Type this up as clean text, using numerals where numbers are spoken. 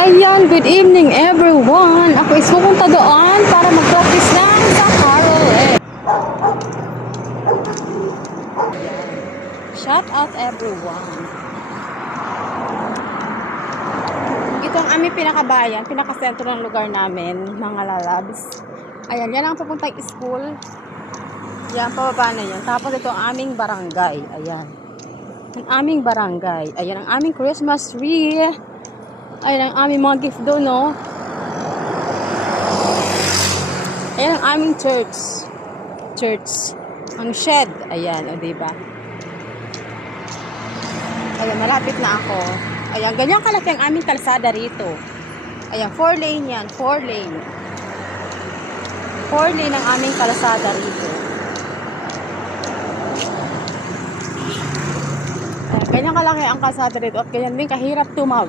Ayan, good evening everyone. Ako is pupunta doon para mag-practice lang sa carol. Shout out everyone. Ito ang aming pinakabayan, pinakasentro ng lugar namin, mga lalabs. Ayan, yan ang papuntang school. Yan, pababa na yun. Tapos ito ang aming barangay. Ayan. Ang aming barangay. Ayan ang aming Christmas tree. Ayan ang aming mga gift doon, no? Ayan ang aming church. Church. Ang shed. Ayan, o diba? Ayan, malapit na ako. Ayan, ganyan kalaki ang aming kalsada rito. Ayan, 4 lane yan. 4 lane. 4 lane ang aming kalsada rito. Ayan, ganyan kalaki ang kalsada rito. At ganyan din kahirap tumawid.